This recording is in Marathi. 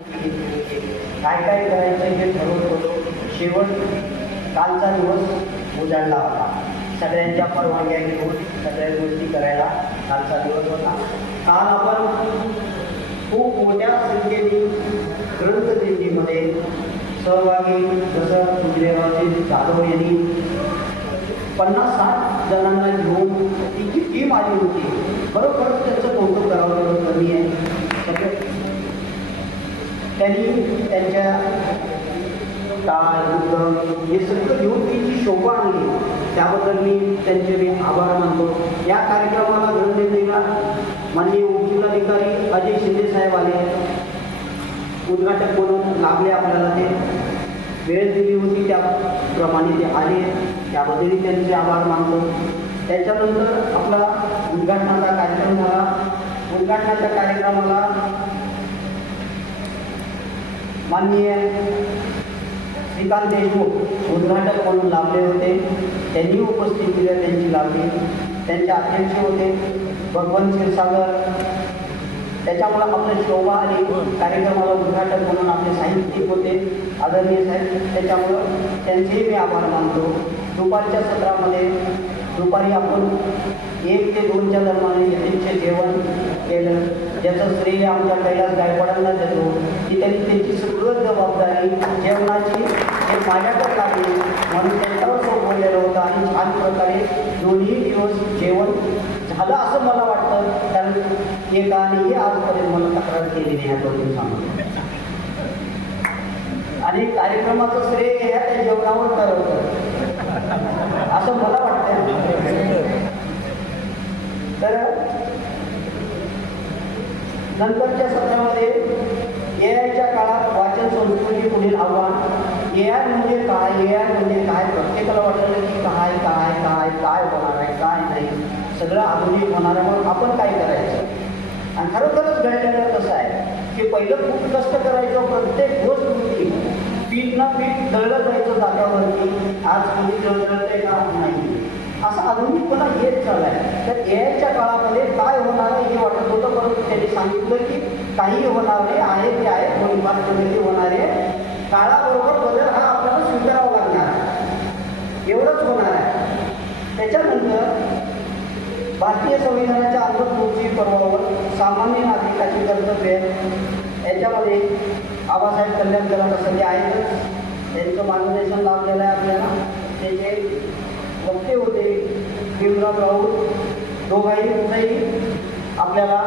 काय काय करायचं हे ठरवत होतो. शेवट कालचा दिवस उजाडला होता. सगळ्यांच्या परवानग्या घेऊन सगळ्या गोष्टी करायला कालचा दिवस होता. काल आपण खूप मोठ्या संख्येने ग्रंथदिंडीमध्ये सहभागी जसं तुझेरावजी जाधव यांनी पन्नास साठ जणांना घेऊन ती जी टीम आली होती. बरोबर त्याचं कौतुक करावं तेवढं कमी आहे. त्यांनी त्यांच्या टाळ उदम हे सगळं घेऊन ती जी शोभा आणली त्याबद्दल मी त्यांचे मी आभार मानतो. या कार्यक्रमाला ग्रंथदिंडीला माननीय उपजिल्हाधिकारी अजय शिंदे साहेब आले. उद्घाटक म्हणून लाभले आपल्याला ते. वेळ दिली होती त्याप्रमाणे ते आले. त्याबद्दलही त्यांचे आभार मानतो. त्याच्यानंतर आपला उद्घाटनाचा कार्यक्रम झाला. उद्घाटनाच्या कार्यक्रमाला माननीय श्रीकांत देशमुख उद्घाटक म्हणून लाभले होते. त्यांनी उपस्थित दिल्या त्यांची लाभली. त्यांचे अध्यक्ष होते भगवंत क्षीरसागर. त्याच्यामुळं आपलं शोभा आणि कार्यक्रमाला उद्घाटक म्हणून आपले साहित्यिक होते आदरणीय साहित्य त्याच्यामुळं त्यांचेही मी आभार मानतो. दुपारच्या सत्रामध्ये दुपारी आपण एक ते दोनच्या दरम्यान यतीचे जेवण केलं. ज्याचं श्रेय आमच्या कैलास गायकवाडांना देतो. की त्यांनी त्यांची सगळं जबाबदारी जेवणाची हे माझ्याकडे लागली म्हणून त्यांच्यावर सोपवलेलं होतं आणि छान प्रकारे दोन्ही दिवस जेवण झालं असं मला वाटतं. कारण एकानेही आजपर्यंत मला तक्रार केली नाही या दोन दिवसामध्ये. आणि कार्यक्रमाचं श्रेय ह्या त्या जेवणावर ठरवतं असं मला वाटतं तर नंतरच्या सत्रामध्ये ए आयच्या काळात वाचन संस्कृती पुढील आव्हान ए आय म्हणजे काय ए आय म्हणजे काय प्रत्येकाला वाटलं की काय काय काय काय होणार आहे काय नाही. सगळं आधुनिक होणार आहे मग आपण काय करायचं? आणि खरोखरच घडलेलं कसं आहे की पहिलं खूप कष्ट करायचं प्रत्येक गोष्ट होती. पीठ ना पीठ दळलं जायचं जागावरती. आज कोणी जळजळतंय का? नाही. असं आधुनिकपणा येत चाललाय. तर याच्या काळामध्ये काय होणार आहे हे वाटत होतं परंतु त्यांनी सांगितलं की काही होणार नाही आहे ते आहे थोडीफार पद्धती होणार आहे. काळाबरोबर बदल हा आपल्याला स्वीकारावा लागणार आहे. एवढंच होणार आहे. त्याच्यानंतर भारतीय संविधानाच्या अंतर्भूती पर्वावर सामान्य नागरिकाची कर्तव्य याच्यामध्ये आबासाहेब कल्याण जलप्रसंगी आहेतच. त्यांचं मार्गदर्शन लाभलेलं आहे आपल्याला. त्याचे भीमराव राऊत दोघाही आपल्याला